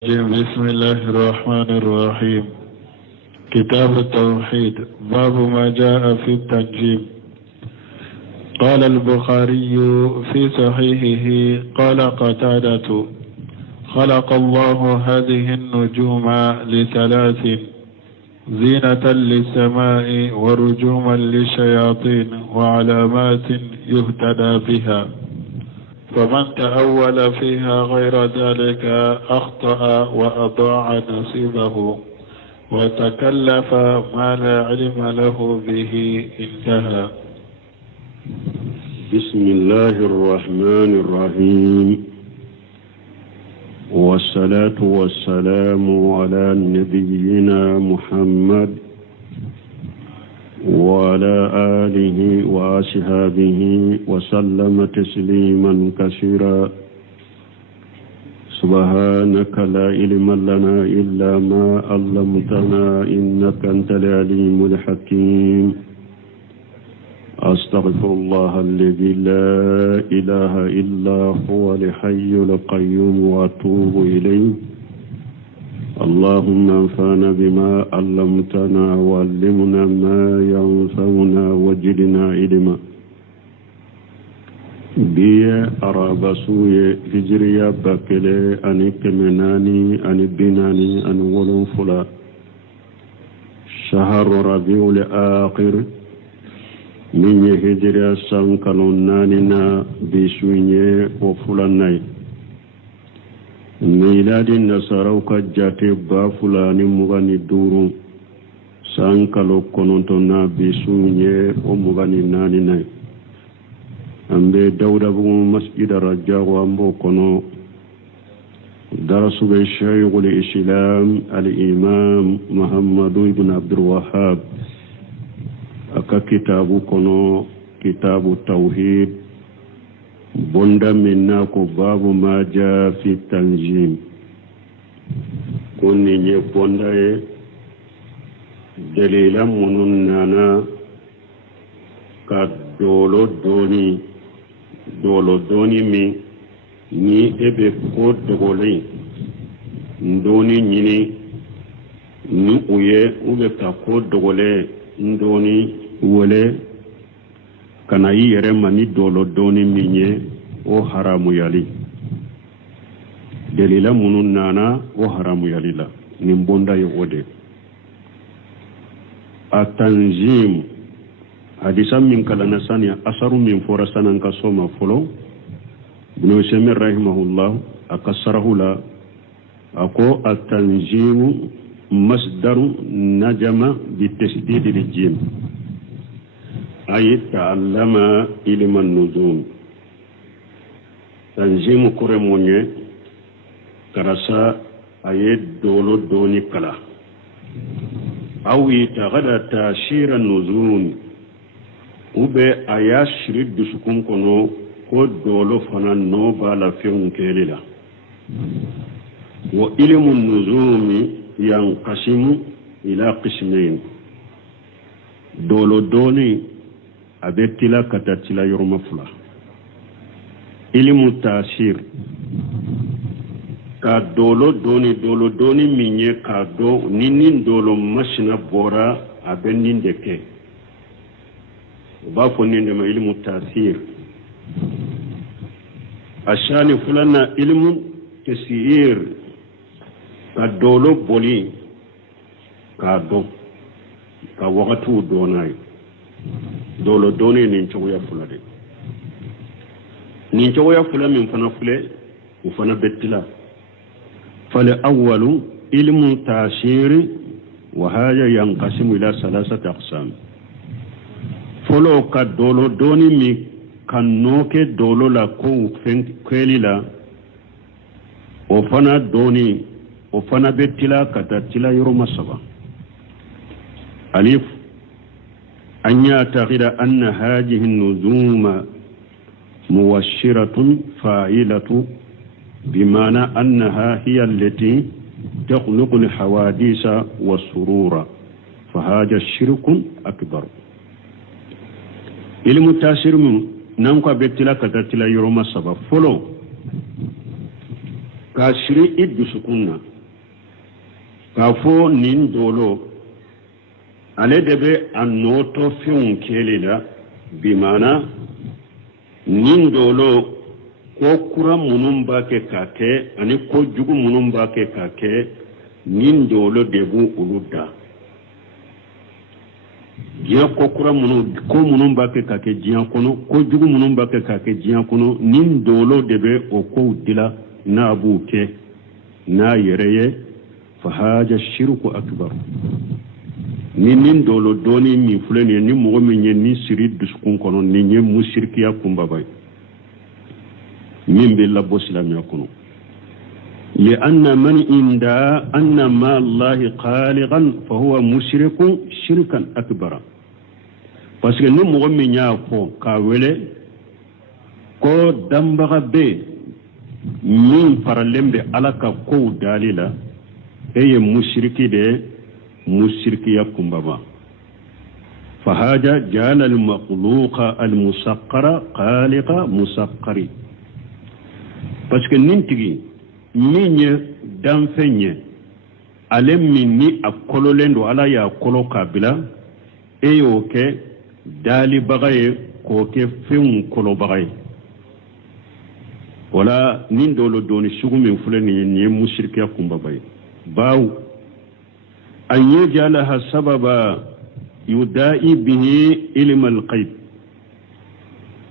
بسم الله الرحمن الرحيم. كتاب التوحيد. باب ما جاء في التنجيم. قال البخاري في صحيحه قال قتادة: خلق الله هذه النجوم لثلاث: زينة للسماء ورجوما للشياطين وعلامات يهتدى بها، فمن تأول فيها غير ذلك أخطأ وأضاع نصيبه وتكلف ما لا علم له به. انتهى. بسم الله الرحمن الرحيم، والصلاة والسلام على نبينا محمد وعلى آله وأصحابه وسلم تسليما كثيرا. سبحانك لا علم لنا إلا ما علمتنا إنك أنت العليم الحكيم. أستغفر الله الذي لا إله إلا هو الحي القيوم وأتوب إليه. اللهم انفعنا بما علمتنا وعلمنا ما ينفعنا وزدنا علما. بيا أرابسوي هجريا بكلي أني كمناني أني بناني أني ولنفلا شهر ربيع الآخر من هجريا سانكالوناننا بسويني وفلاناي ميلاد النصارى كجاتي بافلاني مغني دورو سانكالو كونونتونا بسويني ومغني ناني ambe dawda bu masjid ar-rajaa wa ambo kono darasu be shaykh al-islam al-imam muhammad ibn abdul wahhab aka kitabu kono kitabu tawhid bonda minna ko babu ma ja fi tanjim konni nye bonda e dalila munun nana ka dolo doni mi ni ebe ko dogole ndoni nyini ni uye ube ka ko dogole ndoni wole kana yere mani doni minye o haramu yali delila munun nana o haramu yali la ni mbonda yode atanjim hadisa min kala nasania asaru min fora sanan ka soma folo ibn Usaymin rahimahullah akasarahu la ako at-tanjim masdaru najama bi tasdid al-jim ay ta'allama ilma an-nujum. tanjim kuremonye karasa ay dolo doni kala awi taghada tashira an-nuzum ube aya shirid dusukun kono ko dolo fana no bala fiun kelila wa ilmu nuzumi yanqasimu ila qismain. dolo doni abetila katatila yorma fula. ilmu tasir ka dolo doni minye ka do ninin dolo mashina bora abenin deke bafo ninde ma ilmu tasir ashani fulana ilmu tasir ka dolo boli ka do ka wakatu donay dolo doni nin choya fulade nin choya fula min fana fule u fana bettila fal awwalu ilmu tasir wa haya yanqasimu ila salasati aqsam. folo ka dolo doni mi kannoke dolo la ko kweli la o fana betila katatila yoro masaba. alif an ya'taqida anna hadhihi an-nuzuma muwashshiratun fa'ilatu bimana annaha hiya allati takhluqu al-hawadisa was-surura fa hadha shirkun akbar. ilmu tasir mun nan ko betila katatila yoro masaba folo ka siri i dusukun na k'a fɔ nin dolo ale de bɛ a nɔɔtɔ fɛnw kɛli la bi maana nin dolo ko kura minnu b'a kɛ k'a kɛ ani ko jugu minnu b'a kɛ k'a kɛ nin dolo de b'u olu da diɲɛ ko kura minnu ko minnu b'a kɛ k'a kɛ diɲɛ kɔnɔ ko jugu minnu b'a kɛ k'a kɛ diɲɛ kɔnɔ nin dolo de bɛ o kow dila n'a b'u kɛ n'a yɛrɛ ye fahaja shirku akbar ni nin dolo doni min filɛ nin ye ni mɔgɔ min ye ni siri dusukun kɔnɔ nin ye musirikiya kunbaba ye min bɛ labɔ silamɛya kɔnɔ لأن من عند أن ما الله خالقا فهو مشرك شركا أكبر parce que ni mɔgɔ min y'a fɔ k'a wele ko danbaga bɛ min faralen bɛ ala ka kow dali la e ye musiriki de musirikiya kunbaba fahaja jala almakhluqa almusaqqara khaliqa musaqqari parce que nin tigi min ye danfɛn ye ale min ni a kɔlɔlen don ala y'a kɔlɔ k'a bila e y'o kɛ dalibaga ye k'o kɛ fɛnw kɔlɔbaga ye wala nin dolo doni sugu min filɛ nin ye musirikiya kunbaba ye baw an yaj'alaha sababa yuda'i bihi ilm al-qayb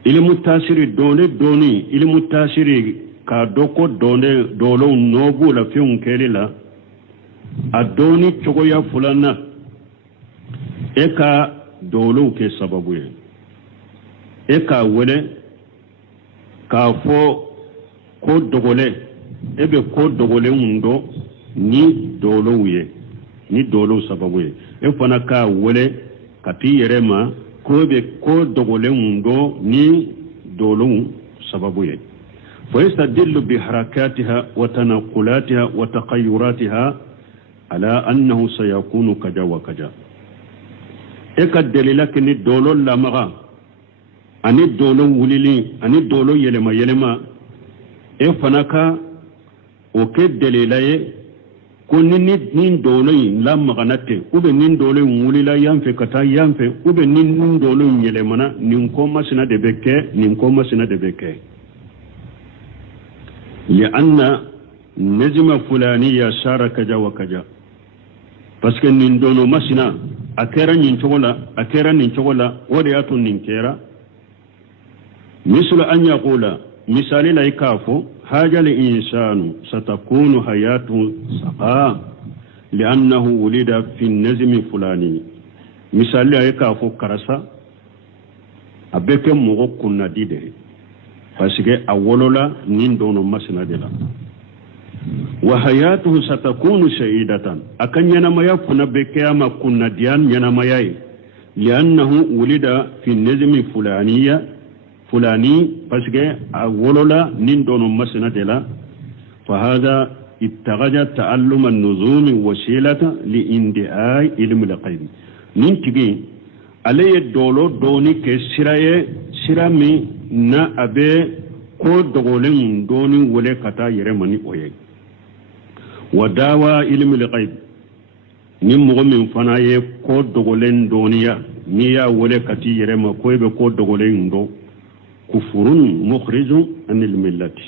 ilmu tasiri doni ilmu tasiri ka doko dolo nobu la fiun kelila adoni chogoya fulana eka dolo ke sababu ye eka wele ka fo ko dogole ebe ko dogole undo ni dolo ye ni dolo sababu ye e fana ka wele kati yerema ko be ko dogole undo ni dolo sababu ye فيستدل بحركاتها وتنقلاتها وتغيراتها على أنه سيكون كذا وكذا الدليل لكن الدولو لامغا أن الدولو وليلي أن الدولو يلما فنكا وكالدليل كون نين دولو لامغا نتي وبن نين دولو وليلا ينفي كتا ينفي وبن نين دولو يلمنا نينكوما سنة دبكي لأن نجم فلانية شار كجا وكجا parce que nin dono masina akera nin chogola wadiyatu nin kera mislu an yaqula misali la ikafu haja li insanu satakunu hayatu saqa li'annahu wulida fi nazmi fulani misali la ikafu karasa abeke mogo kunna dide parce que awolola nin dono masina de la wa hayatuhu satakunu shahidatan akan yanamaya kuna bekeyama kunna diyan yanamayai liannahu wulida fi nazmi fulani parce que awolola nin dono masina de la فهذا اتخذ تعلم النظم وسيلة لإندعاء علم الغيب ننتجي عليه دولو دوني كسراي سرامي na abe ko dogolen doni wole kata yere mani oye wadawa ilmi al-ghaib ni mo min fana ye ko dogolen doniya ni ya wole kati yere ma ko be ko dogolen ndo kufurun mukhrijun an al-millati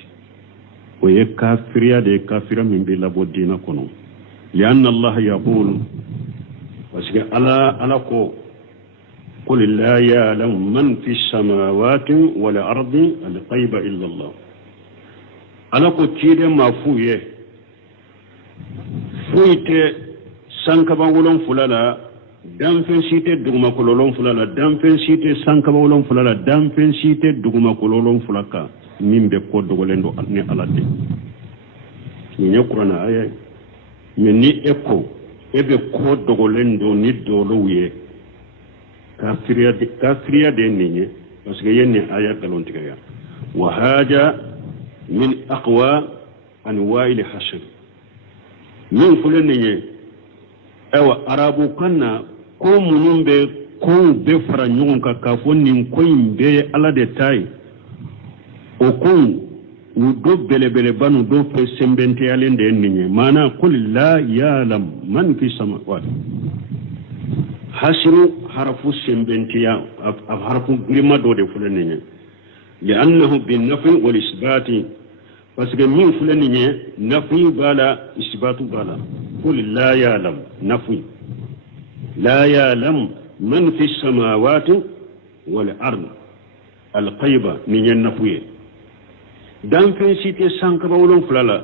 oye kafiriya de kafira min bi labo dina kono lianna allah yaqul wasga ala ko قل لا يعلم من في السماوات والأرض الغيب إلا الله أنا كتير ما فويه فويت سانكبا ولون فلالا دامفن سيتي دوغما كولولون فلالا دامفن سيتي سانكبا ولون فلالا دامفن سيتي دوغما كولولون فلاكا من بكو دوغولين دو أني على دي من يقرأنا آية من ني إكو إبه كو دوغولين دو ندولويه كافريا دينية بس جيني آيات كلون تكيا وهذا من أقوى أنواع الحشر من فلنية أو أرابو كنا كوم نمبي كوم بفرا نيون كافون نين كوين بي على دتاي وكوم do bele banu do fe sembente alende ninye mana qul la ya'lam man fi samawati hasiru harfu sembentiya harfu grima do de fulanenye li'annahu bin nafi wal isbati parce que min fulanenye nafi bala isbatu bala qul la ya'lam nafi la ya'lam man fi samawati wal ard al qayba ninye nafi dan fen cité sankaba wolon fulala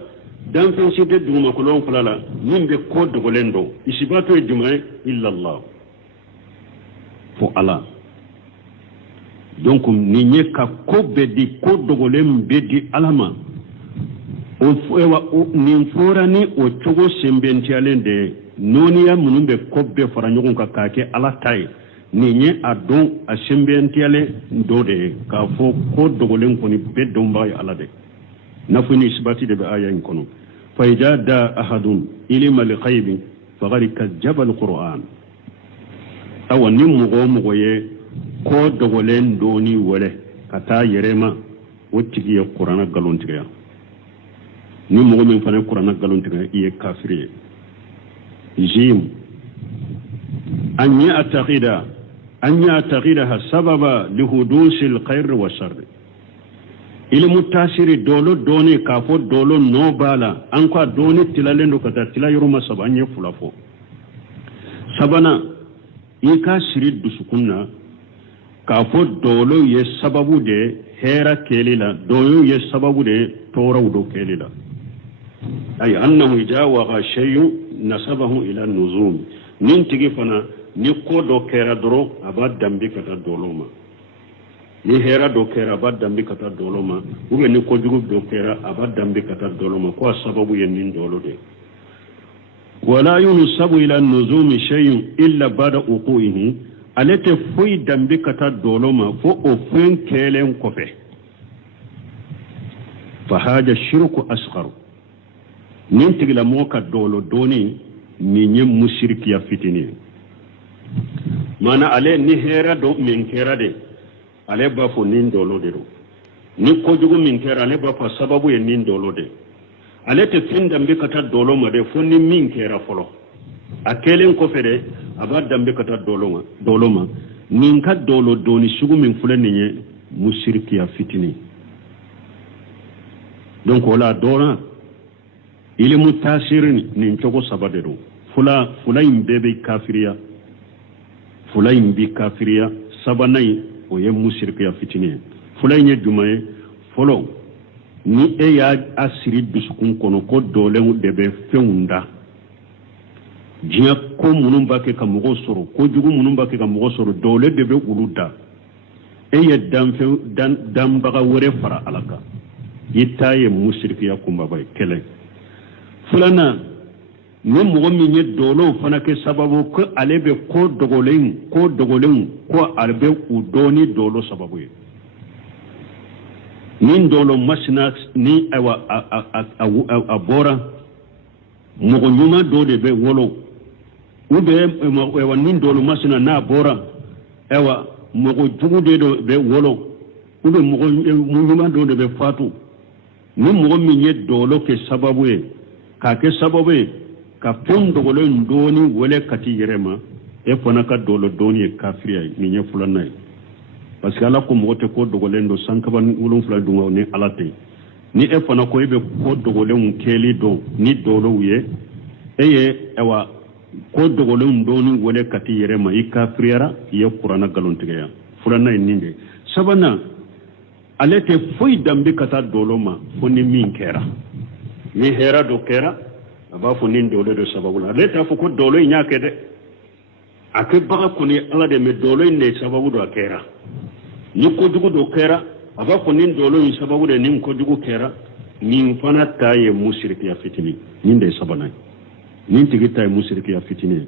dan fen cité duma kolon fulala min be ko dogolendo isbatu e jumay illa allah fo ala donc ni nyeka ko bedi ko dogolem bedi alama o fewa ni forani o chogo sembenti alende noniya munumbe ko be faranyogon ka kake ala tay ni nye adon a sembenti ale ndode ka fo ko dogolem ko ni beddo mbay ala de nafuni isbati de be aya en kono fa ijada ahadun ilma li qaybi faqad kajaba alquran awa ni mugo ye ko dogolen doni wole kata yerema wottigi ye qur'ana galontiga ni mugo min fane qur'ana galontiga iye kafiri jim anya ataqida sababa lihudus alkhair wa shar ilmu tasiri dolo doni kafo dolo no bala an ko doni tilalendo kata tilayuruma sabanye fulafo sabana ika siri dusukunna kafo dolo ye sababu de hera kelila dolo ye sababu de tora udo kelila ay annahu jawaga shay'un nasabahu ila nuzum nin tigi fana ni ko do kera doro abadam bi kata doloma ni hera do kera abadam bi kata doloma ube ni ko jugu do kera abadam bi kata doloma ko sababu ye nin dolo de ولا ينسب إلى النزوم شيء إلا بعد وقوعه التي في دمبك تدولما فأفين كيلين كفه فهذا الشرك أصغر ننتقل لموكا دولو دوني من مشرك يفتني مانا عليه نهيرا دو من كيرا دي عليه بافو نين دولو دي نكو جوغو من كيرا عليه بافو سببو ينين دولو دي alete fin dambe kata doloma de fonni min kera folo akelen ko fede aba dambe kata doloma min ka dolo doni sugu min fulani nye musirki ya fitini donc wala dora ile mutasirin nin chogo sabadero fula imbebe kafiriya fula imbi kafiriya sabanai o ye musirki ya fitini fula nye jumaye folo ni e ya asiri dusukun kono ko dolen de be feunda jiya ko munun bake ka mugo soro ko jugu munun bake ka mugo soro dole de be uluda e ya dan baga wore fara alaka yitaye mushriki ya kumba bay kele fulana ni mugo mi nye dolo fana ke sababu ko alebe ko dogolen ko albe udoni dolo sababu nin dolo masina ni awa abora mugo nyuma do de be wolo ube ewa nin dolo masina na bora ewa mugo jugu de do be wolo ube mugo nyuma do de be fatu ni mugo minye dolo ke sababu ka pon dogolo ndoni wole kati yerema e fona ka dolo doni kafiriya ni nye fulana parce que ala ko mote ko dogolendo sankaban ulun fula dunga ni alate ni e fana ko ibe ko dogolen keli do ni dolo wiye eye ewa ko dogolen do ni wole kati yerema ikafriyara ye qur'ana galontiga fulana ninde sabana alete foi dambe kata doloma foni min kera ni hera do kera aba foni dolo do sababu alete afo ko dolo nyake de ake baga kuni ala de me dolo ne sababu do kera ni ko dugu do kera aba ko nin dolo yi sababu de nin ko dugu kera nin fana taye mushriki ya fitini nin de sabana nin tigi taye mushriki ya fitini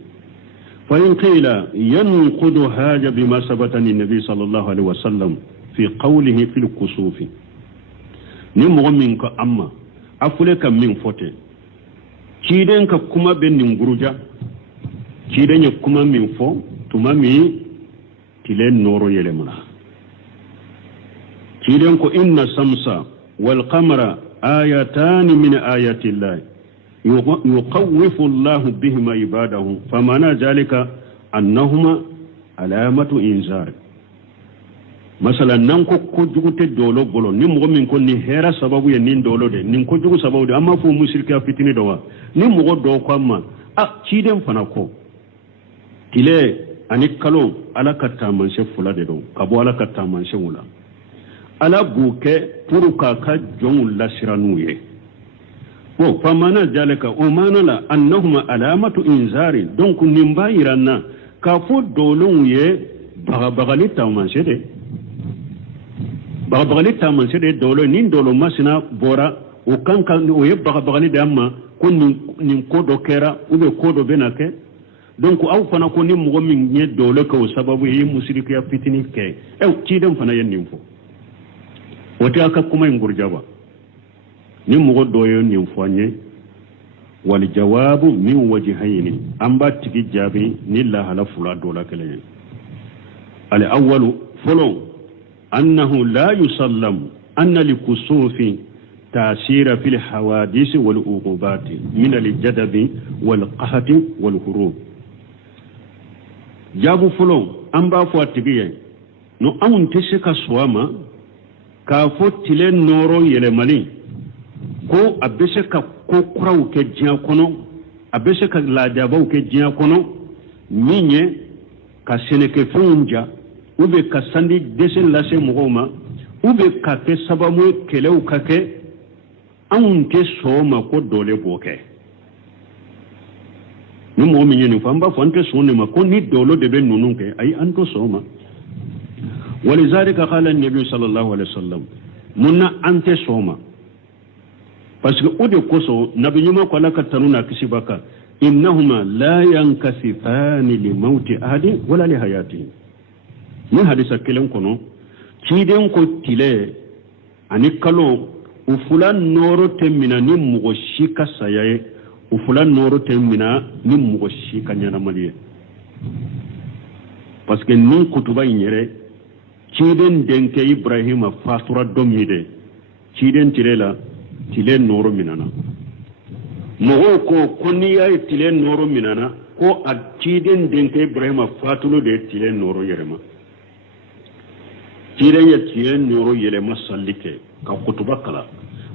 fa in qila yanqudu haja bima sabatani nabi sallallahu alaihi wasallam fi qawlihi fil kusuf ni mo min ko amma afule kam min fote kiden ka kuma ben nin guruja kiden ya kuma min fo tuma mi tilen noro yele muna kiden ko inna samsa والقمر آيتان من آيات الله يخوف الله بهما عباده فمعنى ذلك أنهما علامة إنذار مثلا نانكو كوجو تدولو بولو نيمغو من كون ني هيرا سببو ينين دولو دي نين كوجو سببو دي اما فو مشركا فتني دوا نيمغو دو كوما تشيدم فناكو تيلي اني كالو على كتا منشه فلا دي دو كابو على كتا منشه ولا على بوكه بروكا كا جون لا شرانويه فمعنى ذلك ومعنى لا انهما علامه انذار دونك نيمبايرانا كافو دولو يه بغالي تاومانشه دي bagabagali taman sede dolo nin dolo masina bora o kanka o ye bagabagali de amma ko nin kodo kera ube kodo benake donc aw fana ko ni mugo min nye dolo ko sababu yi musiriki ya fitini ke ci dem fana yen nimfo wati aka kuma ngurjaba ni mugo doyo nimfo anye wal jawabu min wajhayni amba tigi jabi ni la hala fula dola kele al awwalu folon أنه لا يسلم أن لكسوف تأثير في الحوادث والعقوبات من الجدب والقهط والهروب جابوا فلو أمبا فواتبيه نو أمون تشكا سواما كافو تلين نورو يلمالي كو أبسكا كو كراو كجيا كونو أبسكا لا جابو كجيا كونو ميني كسنك فونجا ube ka sandi desen lase mɔgɔw ma ube ka kɛ sababu kɛlɛw ka kɛ anw tɛ sɔn ma ko dɔle b'o kɛ ni mɔgɔ min ye nin fɔ an b'a fɔ an tɛ sɔn nin ma ko ni dɔlo de bɛ ninnu kɛ ayi an tɛ sɔn ma walizalika qala an-nabi sallallahu alaihi wasallam munna an tɛ sɔn ma parce que o de kosɔn nabi ɲuman ko Ala ka tanu n'a kisi b'a kan innahuma la yankasifani li mawti ahadin wala li hayatihi ni hadisa kelen kono ciden ko tile ani kalo u fula noro temina ni mugo shi ka sayaye u fula noro temina ni mugo shi ka nyanamaliye parce que ni kutuba nyere ciden denke Ibrahima fatura domide ciden tirela tile noro minana mugo ko konni ya tile noro minana ko a ciden denke Ibrahima fatulu de tile noro yerema tire ya tile noro yelema sallike ka kutuba kala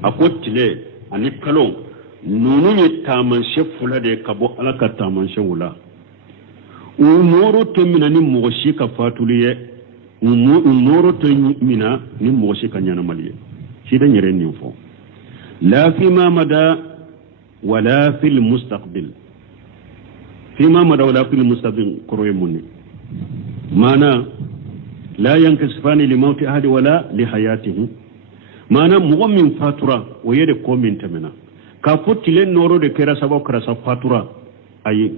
ako tile ani kalo nunu ye tamanse fula de ka bɔ Ala ka tamanse wula u noro temina ni mɔgɔ si ka fatuli ye u noro temina ni mɔgɔ si ka ɲanamali ye sida yɛrɛ nin fɔ la fima mada wala fil mustaqbil fima mada wala fil mustaqbil kɔrɔ ye mun ye maana لا ينكسفان لموت أحد ولا لحياته معنى مؤمن فاتورا ويد كومين تمنا كافوت لين نورو de kera sabo krasa fatura ayi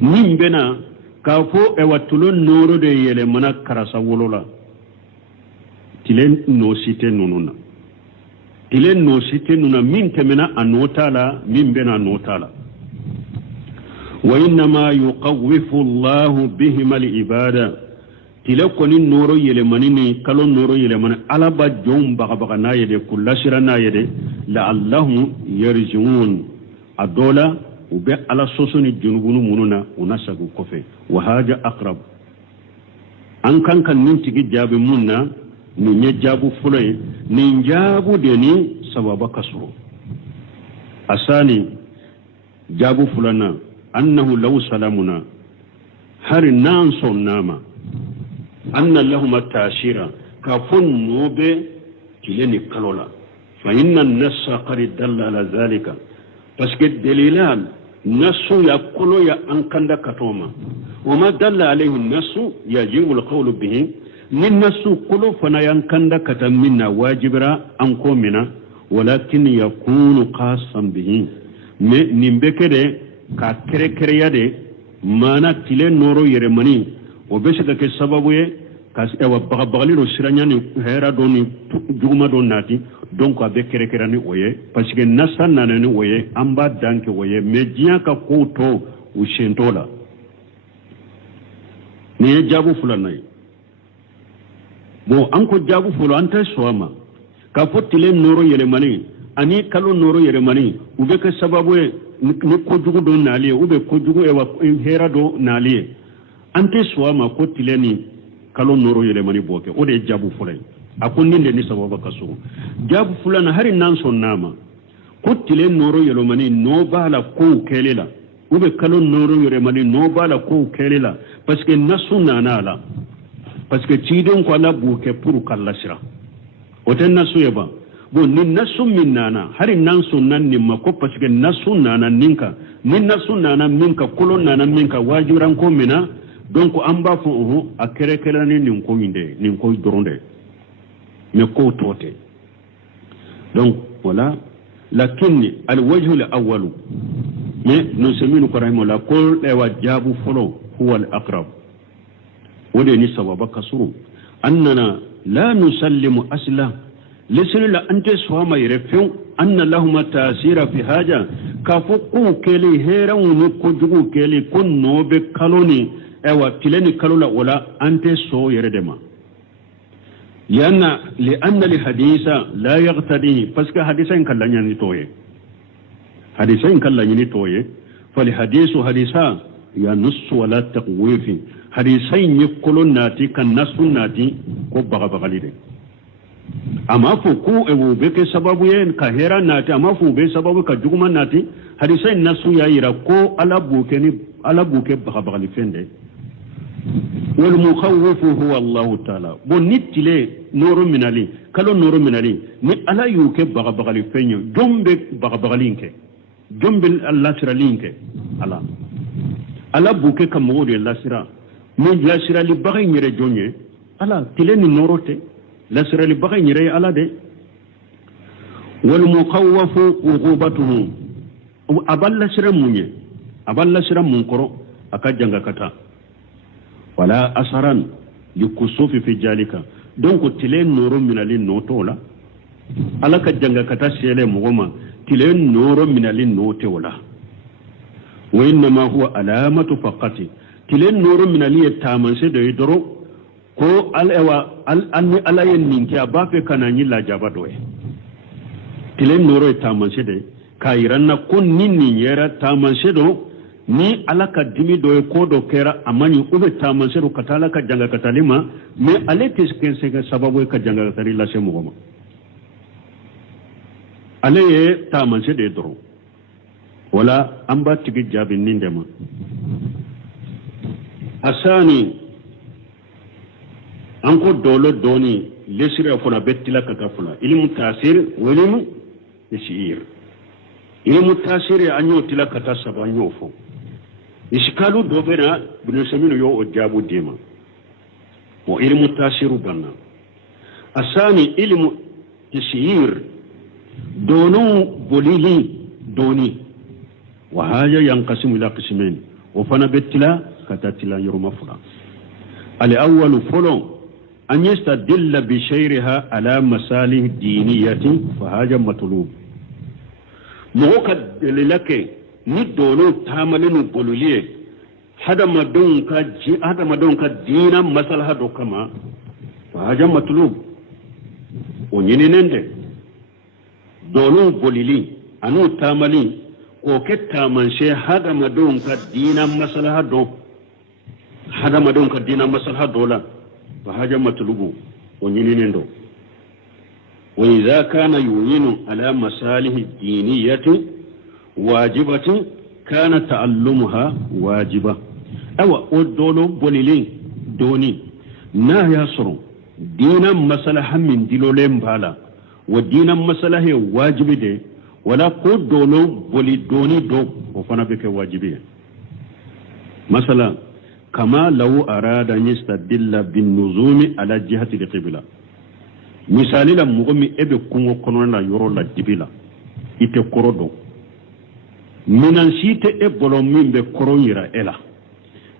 min bena kafo e watulo noro de yele mana karasa wolola tilen no site nununa tilen no site nuna min temena anotala min bena anotala wa inna ma yuqawwifu Allah bihima al-ibada tile koni noro yelemani ni kalo noro yelemani alaba jom baga na yede kulashira na yede la allahum yarjiun adola ube ala soso ni junubunu mununa unasagu kofe wa haja aqrab an kan nin tigi jabe munna ni nye jabu fuloy ni jabu de ni sababa kasro asani jabu fulana annahu law salamuna har nan son nama أن لهم التأشيرة كفن نوبة كلني كلولا فإن النص قد دل على ذلك بس الدليلان نص يقول يا أنكند كتوما وما دل عليه النص يجب القول به من نص كل فنا ينكند كتمنا واجبرا أنكمنا ولكن يكون قاسا به نمبكده كاكركرياده مانا تلي نورو يرمني وبسك كسببه كاس اوا بغبغلي رو سرانياني هيرا دوني جوما دون ناتي دونك ابي كركراني اويه باسكو ناسان ناناني اويه امبا دانك اويه ميجيا كا كوتو وشنتولا ني جابو فلاناي بو انكو جابو فلو انت سوما ka fo tile noro yelemani ani kalo noro yelemani ube ke sababu ni kojugu do naliye ube kojugu ewa hera do naliye ante suama ko tile ni kalo noro yelemani boke o de jabu fulay akundi de ni sababa kaso jabu fulana hari nan son nama ko tile noro yelemani no bala ko kelela ube kalo noro yelemani no bala ko kelela parce que nasu nanala parce que tidon ko la boke pour kallasira o ten nasu yeba bon ni nasu min nana hari nan son nan ni mako parce que nasu nana ninka ni nasu nana minka kolon nana minka wajuran ko mina donc an b'a fɔ a kɛrɛkɛrɛnnen nin ko in dɛ nin ko dɔrɔn dɛ mais ko tɔ tɛ donc voilà lakin alwajhu alawwal mais nusaminu rahimahullah ko wa jabu folo huwa alaqrab wode ni sababa kasuru annana la nusallimu asla lesele la ante swama yrefu anna lahum ta'sira fi haja ka fo ko kele hera wonu ko jugu kele ko nobe kaloni ewa tileni kalula wala ante so yeredema lianna li hadisa la yaqtadi parce que hadisa in kallanya ni toye fali hadisa ya nusu wala taqwifi hadisa ni kolon nati kan nasu nati ko bagali de amma fo ko ewo beke sababu yen ka hera nati amma fo be sababu ka juguma nati hadisa nasu ya yira ko ala buke bagali fende wal mukhawwifu huwa Allah ta'ala bon nitile noro minali kalo noro minali ni ala yuke bagabagali fenyo jombe bagabagalinke jombe Allah siralinke ala buke kamode Allah sira min yasira li bagay nyere jonye ala tile ni norote la sira li bagay nyere ala de wal mukhawwafu ughubatuhu aballa sira munkoro akajanga kata wala asaran likusufi fi jalika donc tile noro minali notola ala ka janga kata sele mugoma tile noro minali notola wa inma huwa alamatu faqati tile noro minali tamanse de doro ko ala yen ninki abafe kananyi la jabadoe tile noro tamanse de kairanna kon ninni yera tamanse do ni ala ka dimi do ko do kera amani ube tamanseru katala ka janga katalima me ale tiskense ka sababu ka janga katali la semu goma ale ye tamanse de doro wala amba tigi jabi nindema asani anko dolo doni lesira fona bettila ka kafula ilmu tasir walimu yashir ilmu tasir anyo tila kata sabanyo fo ishkalu dobena bin saminu yo ojabu dema wa ilmu tasiru banna asani ilmu tashir dono bolili doni wa haya yanqasimu ila qismain wa fana betila katatila yurma fula al awwal fulu an yastadilla bi shayriha ala masalih diniyati fa haja matlub moka lilake ni dono tamalinu boluliye hada madon ka dina maslaha do kama fa haja matlub onyini nende dono bolili anu tamali ko ketta man she hada madon ka dina maslaha dola fa haja matlubu onyini nendo wa idha kana yu'inu ala masalih diniyati wajibati kana ta'allumuha wajiba awa odolo bolili doni na yasru dina maslaha min dilole mbala wa dina maslaha wajibi de wala ko dolo boli doni do o fana beke wajibi masala kama law arada yastadilla bin nuzumi ala jihati al-qibla misali la mugumi ebe kungo kono na yoro la dibila ite korodo minan site e bolo mimbe koronyira ela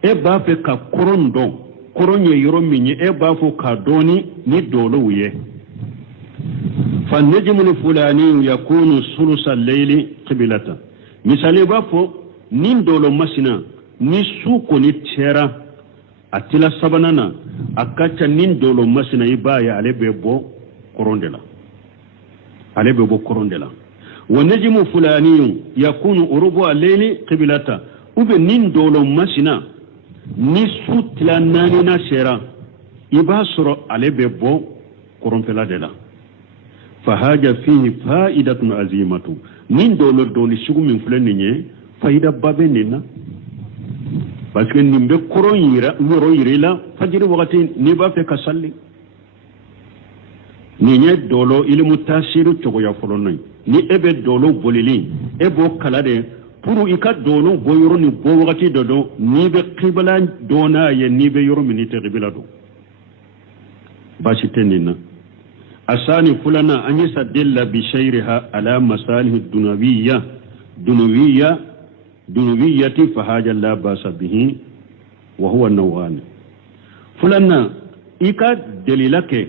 e ba fe ka korondo koronye yoro minye e ba fo ka doni ni dolo wiye fa najmu fulani yakunu sulusa layli qiblatan misali ba fo nin dolo masina ni suko ni tera atila sabanana akacha nin dolo masina ibaya alebe bo korondela ale be bo korondela wa najmu fulaniyun yakunu urubu al-layli qiblata ube nin dolo masina ni sutla nani na shera iba soro ale be bo korompela de la fa haja fihi fa'idatun azimatu nin dolo doni sugu min fulani nye faida babe nina parce que nimbe koron yira woro yirila fajiri wakati ni ba fe kasalli ni nye dolo ilmu tasiru chogo ya folonoi ni ebe dolo bolili ebo kalade puru ika dolo boyoro ni bo wakati dodo ni be qibla dona ye ni be yoro minite qibla do bashi tenina asani fulana an yasadilla bi shayriha ala masalih dunawiyati fa haja la basa bihi wa huwa nawan fulana ika delilake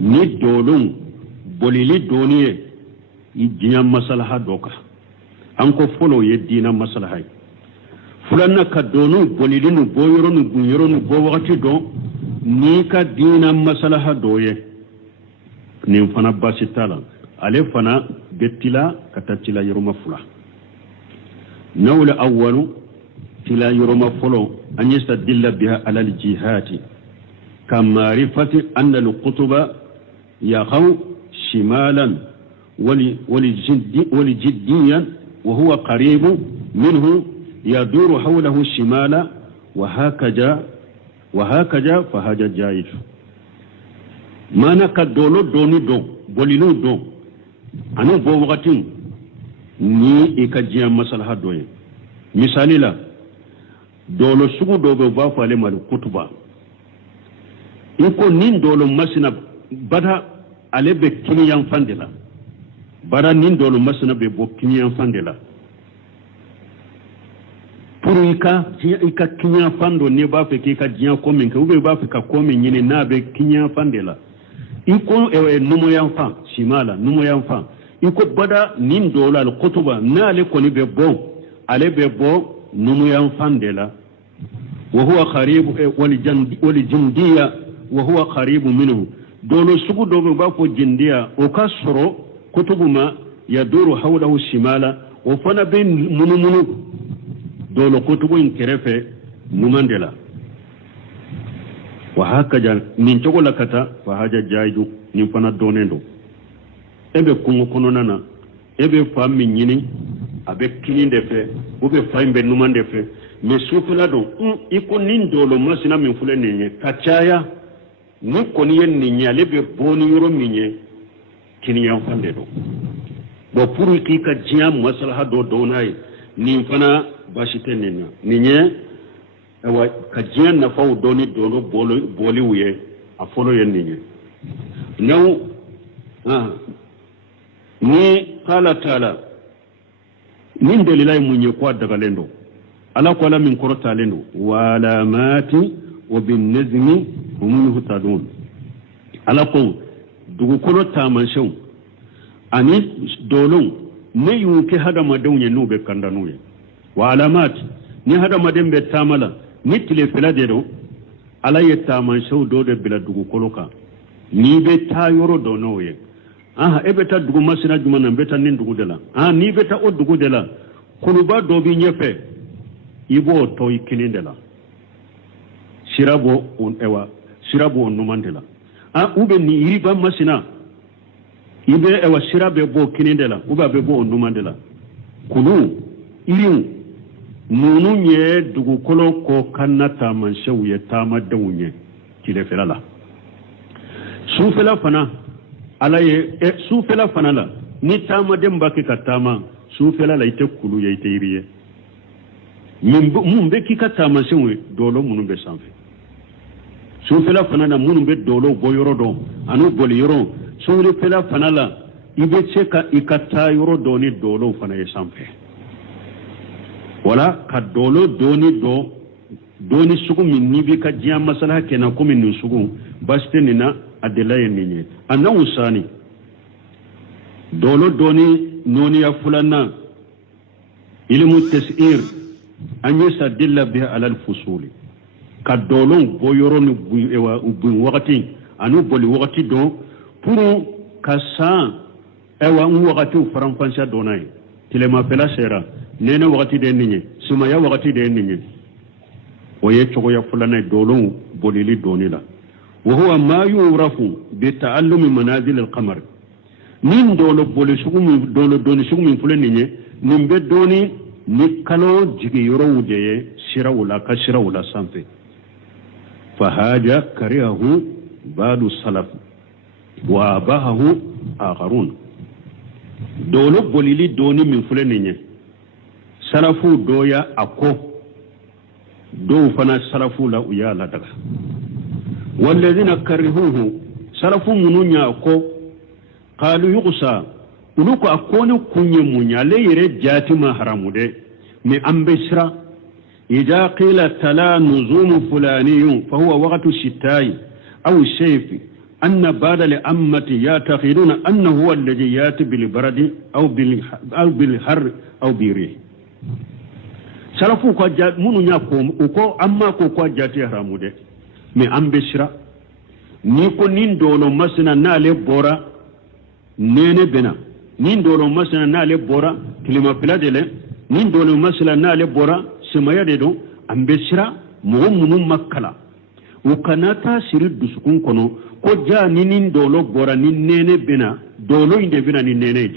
ni dolun bolili doniye ijinya maslaha doka anko folo ye dina maslaha fulanna ka donu bolili nu boyoro nu bunyoro nu bo wakati do ni ka dina maslaha doye ni fana basitala ale fana betila katachila yoroma fula nawla awwalu tila yoroma folo an yastadilla biha ala al-jihati كمعرفة أن القطب يقع شمالا ولجديا وهو قريب منه يدور حوله شمالا وهكذا فهذا جائز ما نكدولو دوني دو بولينو دو أنا بوغتين ني إكجيا مسألة دوين مثالي لا دولو سوغو دو بوافو على مال القطبة iko nin dolo masina bada ale be kiniyan fandela bada nin dolo masina be bo kiniyan fandela pour ika kiniyan fando ne ba fe ka jiya ko min ka ube ba fe ka ko min yini na be kiniyan fandela iko numo yan fa shimala numo yan fa iko bada nin dolo al qutuba na ale ko ni be bo ale be bo numo yan fandela wa huwa kharib wal jindiya وهو قريب منه دولو سوغو دوغو باكو جنديا وكسرو كتبما يدور حوله الشمال وفنا بين منو دولو كتبو انكرفه نماندلا وهكذا من تقول لكتا فهذا جايدو نفنا دونيندو ebe kungo kononana ebe fami nyini abe kininde fe ube faimbe numande fe me sufula do iko nindolo masina min fule nenye kachaya ni koni yen ni nyale be boni yoro minye kini yan fande do bo puru ki ka jiya maslaha do donai ni fana bashite nena ni nye wa ka jiya na fa doni dono boli wuye a folo yen ni nye now ni qala taala min dalilai munye kwa daga lendo ala ko la min korota lendo wala mati wa bin nazmi hum yuhtadun ala ko dugu kolo tamanshau ani dolon ne yuke hada madawnya nube kandanuye wa alamat ni hada madembe tamala ni tilefela dedo ala ye tamanshau do de bila dugu kolo ka ni be tayoro do noye ebe ta dugu masina jumana beta nin dugu dela ni beta o dugu dela kuluba do bi nyefe ibo to ikinindela sirabo on numandela ube ni iriba masina ibe sirabe bo kinindela ube be bo on numandela kulu iriu nunu nye dugu kolo ko kannata man shawye tama dawunye kile felala sufela fana alaye sufela fana la ni tama demba ke katama sufela la ite kulu ya ite iriye mumbe kikatama shawye dolo munumbe sanfe sufela fana na munumbe dolo boyoro do anu boli yoro sufela fana la ibe cheka ikata yoro doni dolo fana ye sanfe wala ka dolo doni sugu min nibi ka jiya masala kenan ko min sugu baste nina adelaye ninye anna usani dolo doni noni ya fulana ilmu tasir an yasadilla biha ala al-fusuli ka dolon boyoro ni bu wakati anu boli wakati do pour ka sa ewa wakati faranfansa donai tilema pela sera nene wakati de ninye sumaya wakati de ninye oye chogo ya fulana dolon bolili donila wa huwa ma yurafu bi ta'allum manazil al-qamar min dolo boli sugum dolo doni sugum fulani ninye nimbe doni ni kalo jigi yoro wujeye sirawula ka sirawula sanfe fahaja karihahu badu salaf wa bahahu akharun dolo bolili doni min fulani ninye salafu doya ako do fana salafu la uyala daga walladhina karihuhu salafu mununya ako qalu yuqsa uluko akoni kunye munyale yere jatima haramude mi ambesra idha qila tala nuzum fulani fa huwa waqtu shitai aw shayfi anna bada li ammati yatakhiduna annahu huwa alladhi yati bil baradi aw bil har aw biri salafu ko munu nya ko amma ko jati haramude mi ambesra ni ko nin dolo masna nale bora nene bena nin dolo masna nale bora kilima piladele nin dolo masla nale bora semaya de do ambesra mo munu makala o kanata siri dusukun kono ko ja nin dolo bora nin nene bena dolo inde bena nin nene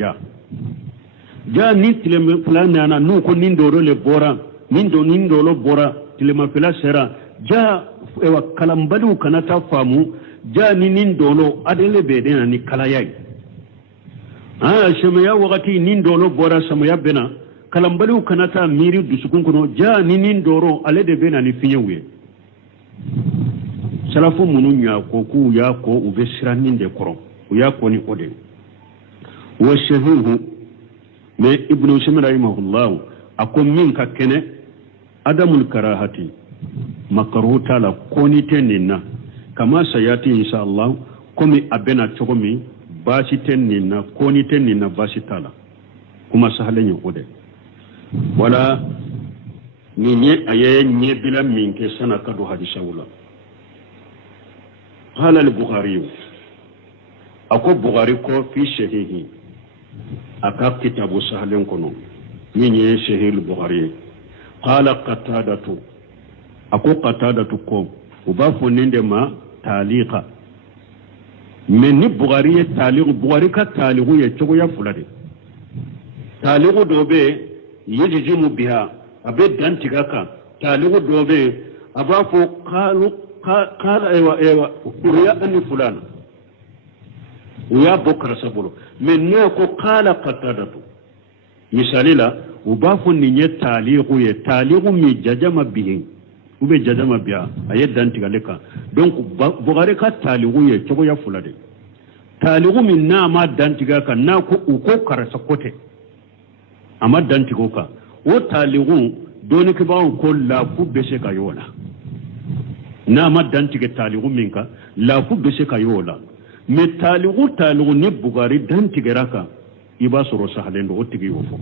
ja nin kilima pilana na nu ko nin dolo le bora nin dolo bora kilima pila sera ja ewa kalambadu kanata famu ja nin dolo adele bedena ni kalayai samaya wakati nin dolo bora samaya bena kalambaliw kanata miri dusukun kono ja nin doro ale de bena ni fiyewe salafu munu nya ko ku ya ko ube siranin de koro ya ko ni ode wa shahihu me ibnu shimr rahimahullah akom min ka kene adamul karahati makruta la koni tenina kama sayati insha Allah komi abena chogomi basi tenina koni tenina basi tala kuma sahalen yode wala ni nye aye nye bila minke sana kadu hadisa wala hala al-Bukhari ako Bukhari ko fi sahihi aka kitabu sahalen kono ni nye sahih al-Bukhari qala qatadatu ako qatadatu ko ubafu ninde ma taliqa men ni Bukhari taliqu Bukhari ka taliqu ye chogo ya fulade taliqu dobe yajimu biha abe dantiga ka taliqu dobe abafu qala ewa uriya an fulana uya bokra sabulu men no ko qala qatadatu misalila ubafu ni nye taliqu ye taliqu mi jajama bihi ube jajama biya ayeddan tigaleka donc Bukhari ka taliqu ye chogo ya fulade taliqu min na ma dantiga ka na ko uko karasa kote amma dantigo ka o taliqu doni ke bawo ko la ku bese ka yola na ma dantiga taliqu min ka la ku bese ka yola me taliqu ni Bukhari dantiga raka iba soro sahalen do otigi wofo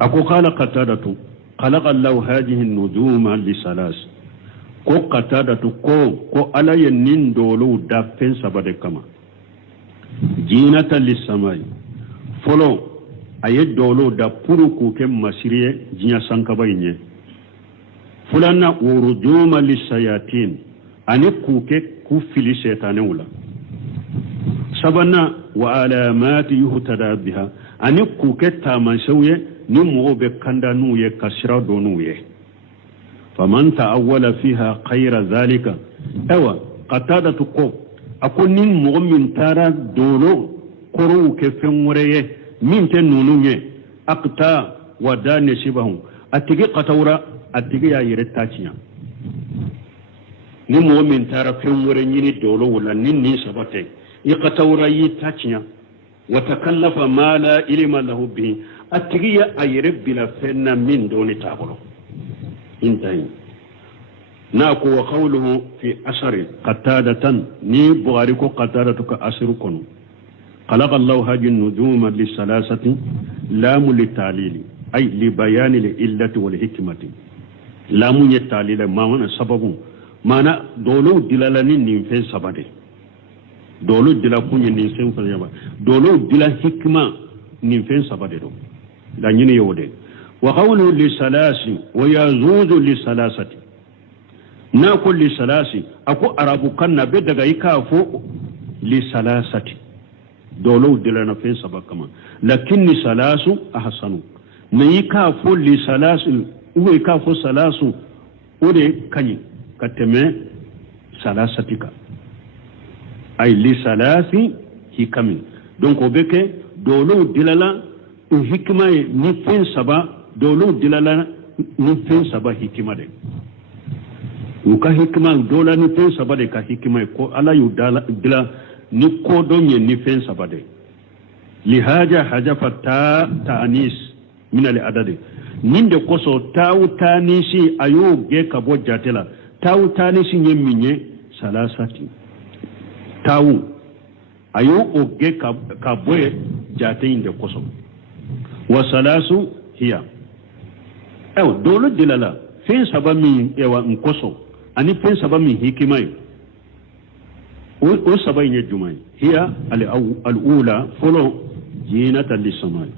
ako qala qatadatu خلق الله هذه النجوم لثلاث ko qatadatu ko ala yen dolo da fen sabade kama jinata lisamai folo aye dolo da puru ku ke masiriye jinya sankabayne fulana urujuma lisayatin ani ku ke ku fili shaytanen wala sabana wa alamati yuhtada biha ani ku ke taman shawye ni mo be kanda nuye kasira donuye faman ta'awwala fiha khayra zalika awa qatadatu ko akoni mo min tara dolo koro ke fenwreye min ten nununye aqta wadane shibahu atigi qatawra atigi ya yire tachiya ni mo min tara fenwre nyini dolo wala ninni sabate iqatawra yi tachiya wa takallafa ma la ilma lahu bihi atigiya ayere bila fenna min doni tabolo intayi nako wa qawluhu fi asari qatadatan ni Bukhari ko qatadatu ka asiru kono khalaqa Allah hadhihi an-nujuma li salasati lam li talili ay li bayani li illati wal hikmati lamu ya talila ma wana sababu mana dolo dilalani ni fe sabade dolo dila kunye nin sen fa yaba dolo dila hikma nin fen sabade do da nyini yode wa qawlu li salasi wa yazuzu li salasati na ko li salasi ako arabu kanna be daga ikafo li salasati dolo dila na fen sabakama lakinni salasu ahsanu na ikafo li salasu uwe ikafo salasu ode kanyi kateme salasatika ay li salasi hikami donc o beke dolo dilala hikma ni fen saba dolo dilala ni fen saba hikima de uka hikma dola ni fen saba de ka hikima ko ala yu dila ni ko donye ni fen saba de li haja hajafa ta'anis min al adad ninde koso tawu tanisi ayo ge kabo jatela tawu tanisi nyeminye salasati tawu ayo oge kabwe jate inde koso wa salasu hiya dolo dilala fen saba mi ewa nkoso ani fen saba mi hikimai o saba ine jumai hiya al ula folo jinata lisamai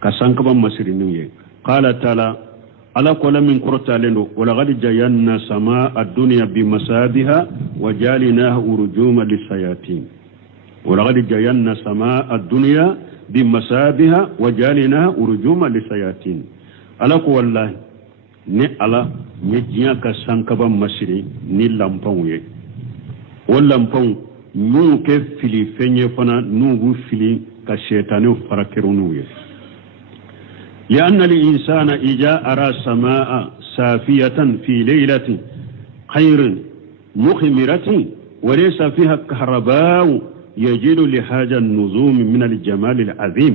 kasankaba masiriniye qala taala ala kola min korta lendo wala gadi jayanna sama ad-dunya bi masabiha wa jalinaha urujuma lisayatin wala gadi jayanna sama ad-dunya bi masabiha wa jalinaha urujuma lisayatin ala ko wallahi ne ala ne jiya ka sankaba masiri ni lampawye o lampaw nu ke fili fenye fana nugu fili ka shaytanu farakirunuye لأن الإنسان إذا أرى سماء سافية في ليلة خير مخمرة وليس فيها كهرباء يجد لهذا النجوم من الجمال العظيم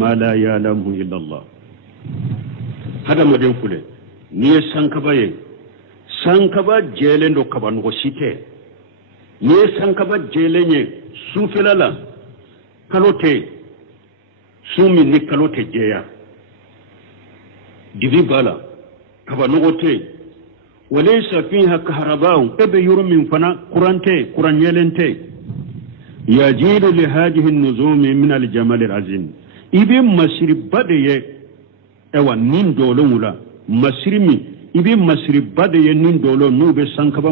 ما لا يعلمه إلا الله هذا ما ينفله نيه سانكبا جيلين دو كبان وشيته نيه سانكبا جيلين سوفلالا كالوتي سومي نكالوتي جيا divi bala kaba nogote walaysa fiha kahraba'u ebe yurumin fana kuranyelente yajidu li hadhihi an-nuzum min al-jamal al-azim ibe masiri badeye ewa nin dolo wula masirimi ibe masiri badeye nin dolo nube sankaba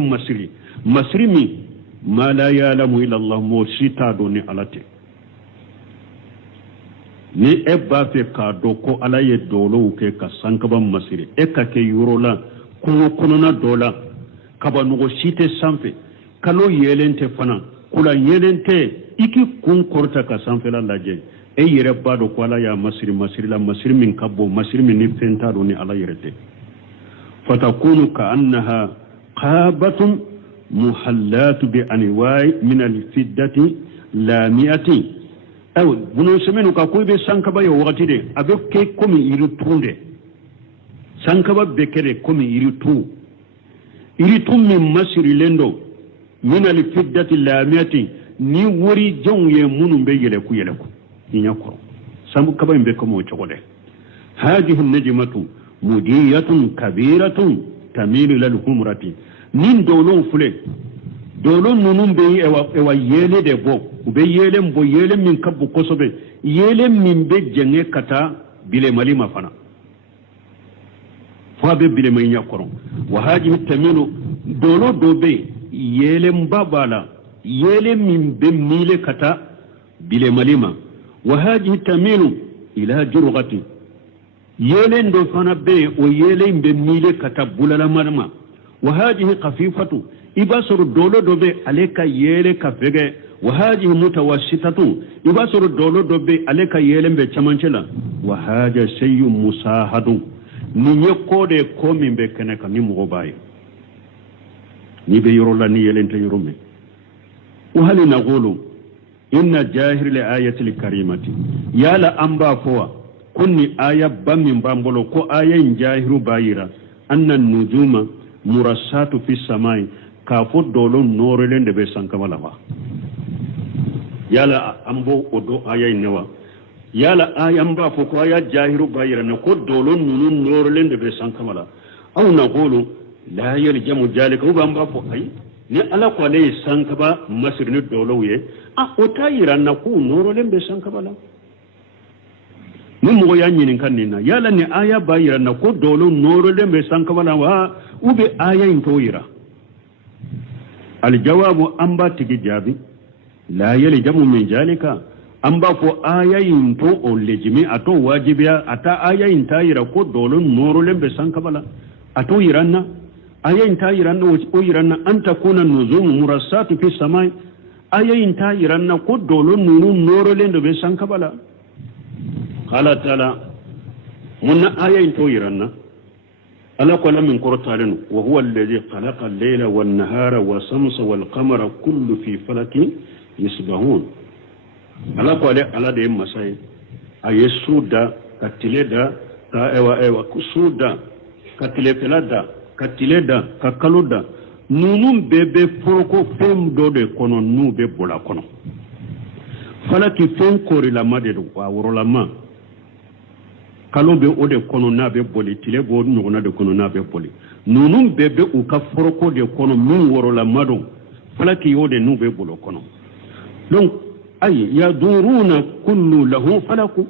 masirimi ma la ya'lamu illa Allah mo sita doni alate ni eba fe ka doko ala ye dolo ke ka sankaba masiri e ka ke yurola kono na dola kaba nugo site sanfe kalo yelente fana kula yelente iki kun korta ka sanfe la laje e yere bado ko ala ya masiri la masiri min kabbo masiri min ni fenta do ni ala yerete fatakunu ka annaha qabatun muhallatu bi anwa'i min al-fiddati lamiati aw bunu semenu ka ko be sankaba yo wakati de abe ke komi iri tunde sankaba be kere komi iri tu min masiri lendo min al-fiddati lamiati ni wori jonye munum be yele ku inyako sambu kaba imbe komo chokode hadhihi an-najmatu mudiyatun kabiratun tamilu lil humrati nin dolon fule dolon nunum be ewa yele de bo ube yele min kabbu kosobe yele min be jenge kata bile malima fana fa be bile may nyakoron wa hadhihi tamilu dolo dobe yele mbabala yele min be mile kata bile malima وهذه تميل إلى جرغة يلين دو فانا بي ويلين بميلة كتبول لمرمى وهذه خفيفة إباسر الدولو دو بي عليك يلي كفغة وهذه متوسطة إباسر الدولو دو بي عليك يلين بچمانشلا وهذا شيء مساهد نيكو دي كومي بكنك نمغو باي نيبي يرولا نيلين تيرومي وهل نقولوا إن جاهر لآية الكريمة يا لا أمبا فوا كني آية بامن بامبولو كو آية جاهر بايرا أن النجوم مرسات في السماء كافو دولو نور لين دبي سانكمالا يا لا أمبو ودو آية نوا يا لا آية أمبا فوا كو آية جاهر بايرا نكو دولو نور لين دبي سانكمالا أو نقول لا يلجم ذلك هو أمبا فوا أي ni ala ko ale sankaba masir ni dolo ye o ta yiranna ku noro lembe sankaba la ni mo ya nyinin kan ni na yala ni aya ba yiranna ko dolo noro lembe sankaba la wa ube aya into yira al jawabu amba tigi jabi la yaljamu min jalika amba ko aya into o lejimi ato wajibiya ata aya inta yira ko dolo noro lembe sankaba la ato yiranna ayayin ta yiranna o yiranna an takuna nuzumu murassatu fi samai ayayin ta yiranna ko dolo nunu noro lendo be sankabala qala taala munna ayayin to yiranna ala ko min qur'anin wa huwa alladhi khalaqa al-layla wan-nahara was-shamsa wal-qamara kullu fi falakin yasbahun ala ko ala de masai ayesuda katileda ta ewa kusuda katilepelada katileda kakaloda nunum bebe poroko fem do de kono nu be bola kono falaki fen kori la made do wa worola ma kalo be ode kono na be boli tile bo nyona de kono na be boli nunum bebe u ka poroko de kono mun worola mado falaki yode nu be bolo kono donc ay ya duruna kullu lahu falaku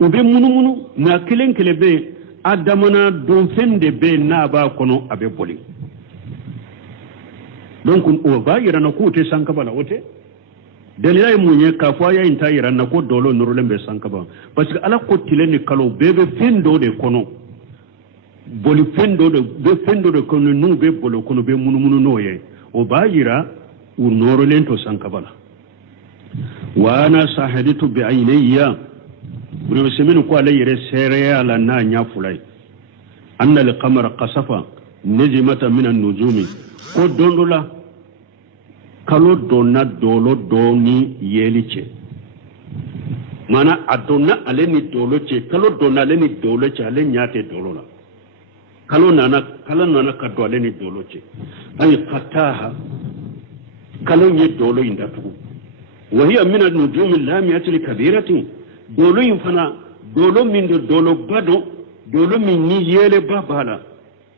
ube munumunu na kelen kele be adamana don fende be na ba kono abe boli donc o ba yirana ko te sankabala wote dalilay munye ka fo ya inta yirana ko dolo nuru lembe sankaba parce que ala ko tileni kalo bebe fendo de kono boli fendo de kono nu be bolo kono be munumunu noye o ba yira u noro lento sankabala wa ana sahaditu bi aynayya buri semenu ko ala yere sere ala na nya fulay anna al qamara qasafa najmata min an nujumi ko dondola kalo donna dolo doni yelice mana adonna ale ni dolo ce kalo donna ale ni dolo ce ale nyate dolo la kalo nana kaddo ale ni dolo ce ay qataha kalo ni dolo indatu wa hiya min an nujumi lamiyati kabirati dolo yin fana dolo min do dolo bado dolo min ni yele babala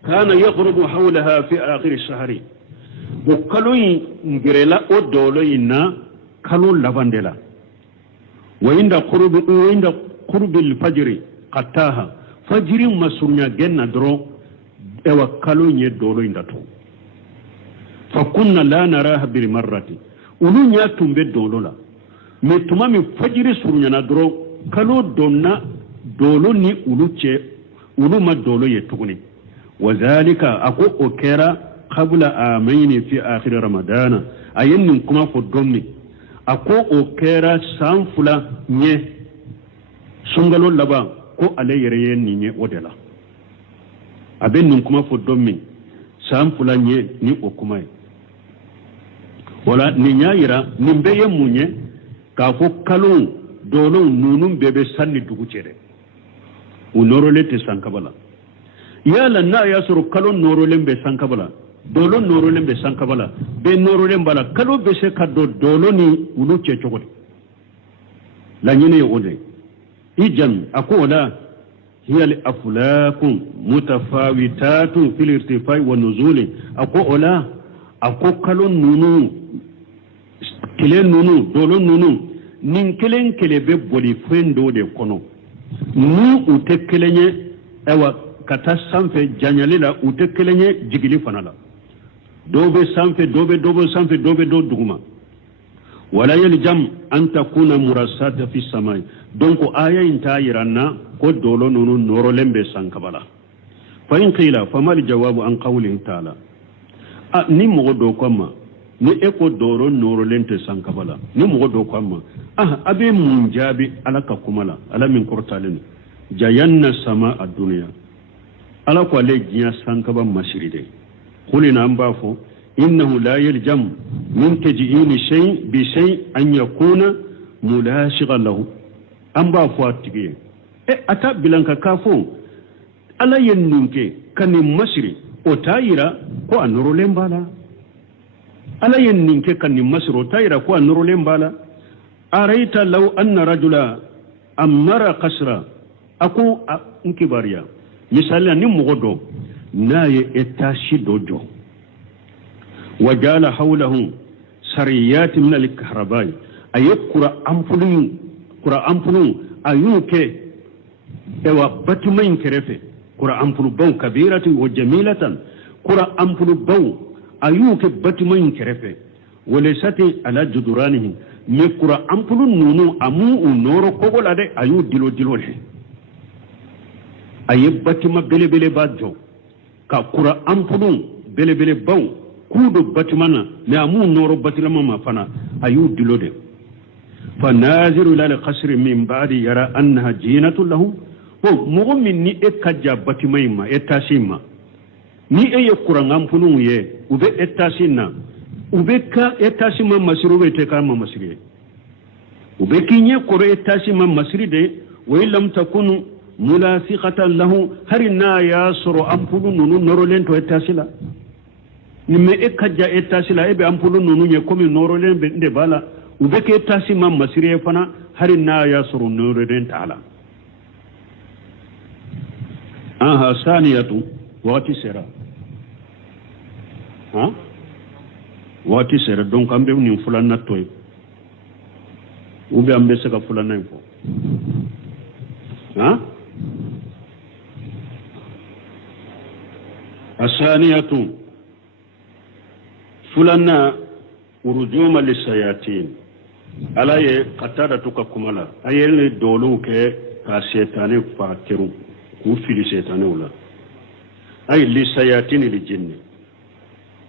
kana yaghrubu hawlaha fi akhir ash-shahri bo kalo yin ngirela o dolo yinna kalo lavandela wa inda qurbi al-fajr qataha fajri masunya genna dro ewa kalo nye dolo indato fa kunna la naraha bil marrati ulu nya tumbe dolo la me tuma mi fajiri surunya na dro kalo donna dolo ni uluche uluma dolo ye tuguni wazalika ako okera qabla amaini fi akhir ramadana ayennin kuma fo dommi ako okera sanfula nye sungalo laba ko ale yere yenni nye odela abennin kuma fo dommi sanfula nye ni okumai wala ni nyaayira ni mbeye munye ka fo kalon dolon nunun bebe sanni dugu cede u norolete sankabala yala na ya suru kalon norolen be sankabala dolon norolen be sankabala be norolen bala kalo be se kaddo doloni ulu ce chogode la nyine ode ijan akola hiya al aflakun mutafawitatun fil irtifai wa nuzuli akola ako kalon nunu kile nunu dolon nunu nin kelen kele be boli fendo de kono nu ute kelenye ewa kata sanfe janyalila ute kelenye jigili fanala dobe sanfe dobe sanfe dobe do duguma wala yaljam an takuna murassata fi samai donc aya inta yiranna ko dolo nunu noro lembe sankabala fa in qila famal jawabu an qawlihi ta'ala ni mo do koma ni eko doro noro lente sankabala ni mo do koma abe munjabi alaka kumala ala min qurtalin jayanna sama ad-dunya ala ko le jiya sankaba mashiride kulina ambafo innahu la yaljam min tajini shay bi shay an yakuna mulashigan lahu ambafo atige ata bilanka kafo ala yenninke kanin mashiri o tayira ko anoro lembala ala yenninke kanin mashiri o tayira ko anoro lembala araita law anna rajula amara qasra aku nkibariya misali ni mogodo naye etashi dojo وجعل حوله سريات من الكهرباء أي قرى أمبلون أيوك إوا باتمين كرفة قرى أمبلو بو كبيرة وجميلة قرى أمبلو بو أيوك باتمين كرفة وليست على جدرانه مكرى أمبلو نونو أمو نورو كوغل أدي أيو دلو دلو له أي باتما بلي بلي باجو كقرى أمبلو بلي بلي بو كودو باتمانا لأمو نورو باتلما فانا أيو دلو له فناظر إلى القصر من بعد يرى أنها جينة له مؤمن ني إكجا باتمايما إتاسيما ni eye kurangam punu ye ube etasina ube ka etasima masiru be te kama masiri ube kinye kore etasima masiri de wa lam takunu mulasiqatan lahu harina yasru ampulu nunu norolento etasila nimme ekaja etasila ebe ampulu nunu nye komi norolen be nde bala ube ke etasima masiri fana harina yasru norolento ala aha saniyatu wati sera wati sera donc ambe ni fulana toy ube ambe saka fulana info asaniyatu fulana urujuma lisayatin alaye qatada tuka kumala ayele dolu ke ka setane fatiru ku fili setane wala ay lisayatin lijinni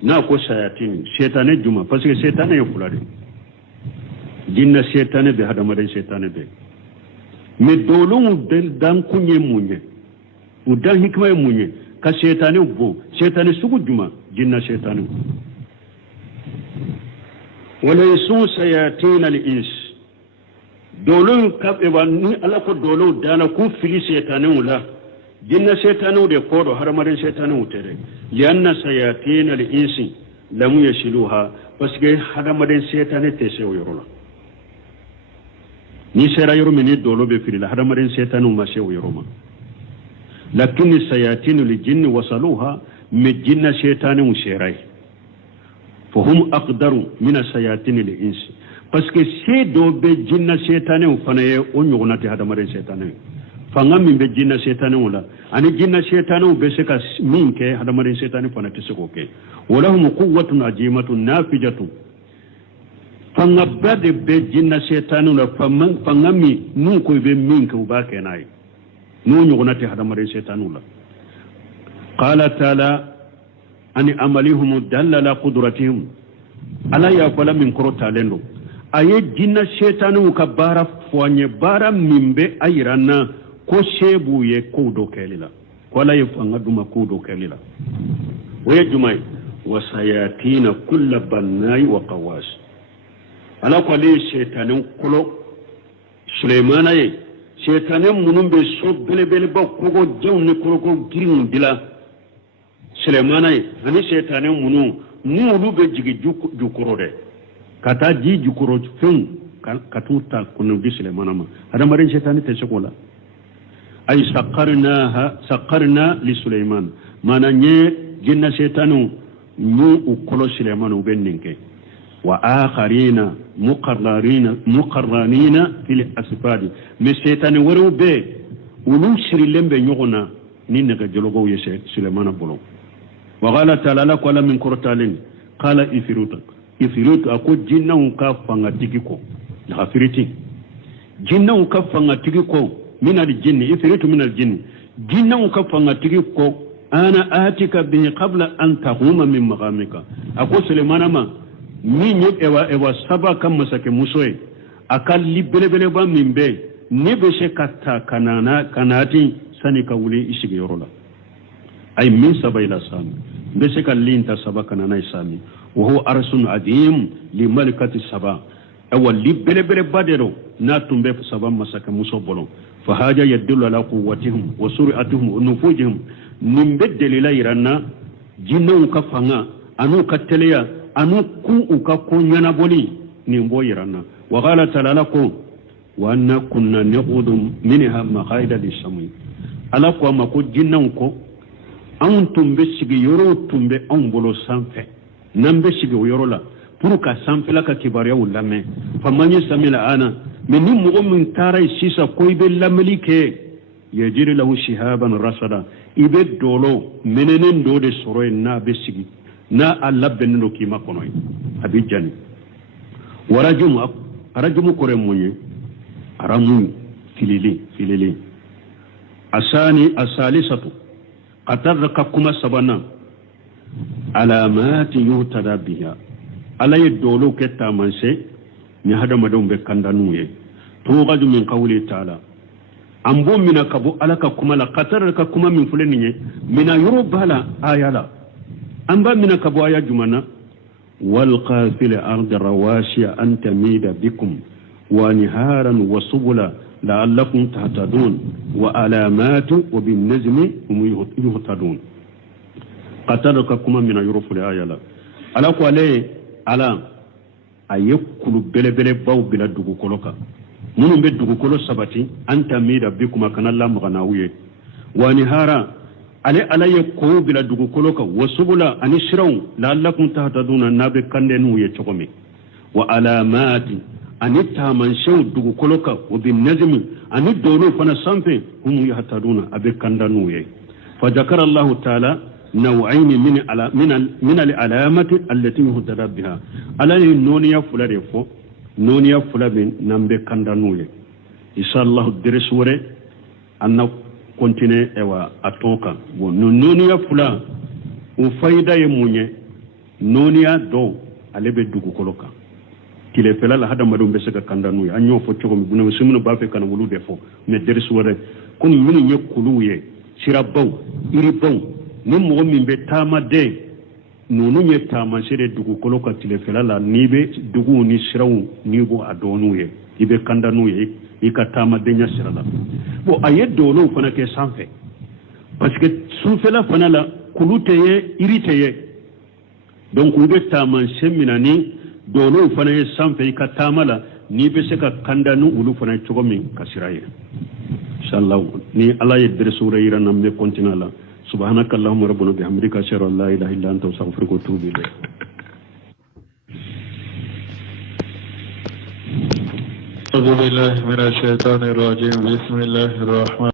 na ko sayatin setane juma parce que setane yo fulade jinna setane be hadama de setane be me dolu del dan kunye munye udan hikma munye ka setane bo setane sugu juma jinna setane wala yasu sayatin al-ins dolu kab e wani ala ko dolu dana ku fili setane wala jinna setanu de kodo haramarin setanu utere lianna sayatin al-insi lam yashiluha parce que haramarin setane tese yorola ni sera yoro mini dolo be fili haramarin setanu ma se yoroma lakin sayatin al-jinni wasaluha min jinna setanu sherai fahum aqdaru min sayatin al-insi parce que se do be jinna setanu fanaye onyonati haramarin setanu fanga min be jinna setane wala ani jinna setane be se ka min ke hadamare setane fana te se ko ke wala hum quwwatun ajimatun nafijatun fanga bade be jinna setane wala fanga mi nun ko be min ko ba ke nay no nyugona te hadamare setane wala qala taala ani amalihum dallala qudratihim ala ya fala min korota lendo aye jinna setane ka bara foanye bara mimbe ayirana ko shebu ye kudo kelila wala yefanga duma kudo kelila we jumai wasayatina kull bannai wa qawas ala ko le shaytanin kulo sulaymana ye shaytanin munum be so bele bele ba ko go jawni ko girin dila sulaymana ye ani shaytanin munu mulu be jigi jukuro de kata ji jukuro fun katuta kunu bi sulaymana ma hada marin shaytanin te sokola ay sakkarna li Sulaiman mana nye jinna setanu mu ukolo Sulaiman ubenninke wa akharina muqarranina fil asfadi me setani waru be ulu shiri lembe nyogona ni naga jologo yese Sulaiman bolo wa qala ta'ala qala min qurtalin qala ifirut ako jinna ka fanga tigiko la khafiriti jinna ka fanga tigiko من الجن يفرط من الجن جن وكفنا تيكو انا اتيك به قبل ان تقوم من مقامك اكو سليمان ما مين اوا سبا كم مسك مسوي اكل لبلبل با من بي نبشه كتا كناتي سني كولي اشي يرولا اي من سبا الى سام بشك لين سبا كنانا سامي وهو ارس عظيم لملكه السبا اول لبلبل بدرو ناتم به سبا مسك مسو بولو فهذا يدل على قوتهم وسرعتهم ونفوذهم من بدل لا يرانا جنو كفانا انو كتليا انو كو كونيانا بولي نيمبو يرانا وقال تعالى لكم وان كنا نقود منها مقاعد للسمع ala ko ma ko jinnan ko antum be sigi yoro tumbe on bolo sanfe nan be sigi o yɔrɔ la pour ka sanfɛla ka kibaruyaw lamɛn faman ye samila ana mais ni mɔgɔ min taara ye sisan ko i bɛ lamɛnli kɛ yajiri lahu shihaban rasada i bɛ dɔlɔ mɛnɛnen dɔ de sɔrɔ yen n'a bɛ sigi n'a a labɛnnen don k'i ma kɔnɔ ye a bɛ jani arajumu kɔrɔ ye mun ye aramu filili asalisatu ka taa ka kuma sabanan alamati yuhtada biha ala ye dɔlɔw kɛ taamanse ni hadamadenw bɛ kanda n'u ye tughadu min qawli ta'ala an b'o mina ka bɔ ala ka kuma la ka taa ka kuma min filɛ nin ye mina yɔrɔ b'a la aya la an b'a mina ka bɔ aya jumɛn na walqa fil ardi rawasiya an tamida bikum wa niharan wa subula la'allakum tahtadun wa alamatu wa bin najmi hum yuhtadun ka taa ka kuma mina yɔrɔ filɛ aya la ala ko ale ala a ye kulu belebele baw bila dugukolo kan minnu bɛ dugukolo sabati an tamida bikum kana lamaga n'aw ye wa nihara ale ala ye kow bila dugukolo kan wa subula ani siraw la'allakum tahtaduna n'a bɛ kande n'u ye cogo min wa alamati ani taamansew dugukolo kan o bi najmi ani dɔɔniw fana sanfɛ hum yahtaduna a bɛ kanda n'u ye fa zakara allahu taala نوعين من العلامات التي يهتدى بها على نونيا فلا رفو نونيا فلا بن نمبر كندانوية إن شاء الله درس وري أنا كونتيني إوا أتوكا نونيا فلا وفايدة يموني نونيا دو على بدوكو كولوكا kile fela la hada madum beseka kandanu ya anyo fo chogom bunu sumunu ba fe kana wulu defo me dersu wore kun min nye kuluye sirabaw iribaw ni mɔgɔ min bɛ taama den ninnu ye taamaseere dugukolo ka tilefɛla la n'i bɛ duguw ni siraw n'i bɔ a dɔn n'u ye i bɛ kanda n'u ye i ka taamadenya sira la bon a ye dɔɔnɔw fana kɛ sanfɛ parce que sunfɛla fana la kulu tɛ ye iri tɛ ye donc i bɛ taamase min na ni dɔɔnɔw fana ye sanfɛ i ka taama la n'i bɛ se ka kanda ni olu fana ye cogo min ka sira ye inshallah ni ala ye dɛrɛso wɛrɛ yira n'an bɛ continuer la سبحانك اللهم ربنا بحمدك أشهد أن لا إله إلا أنت أستغفرك وأتوب إليك أعوذ بالله من الشيطان الرجيم بسم الله الرحمن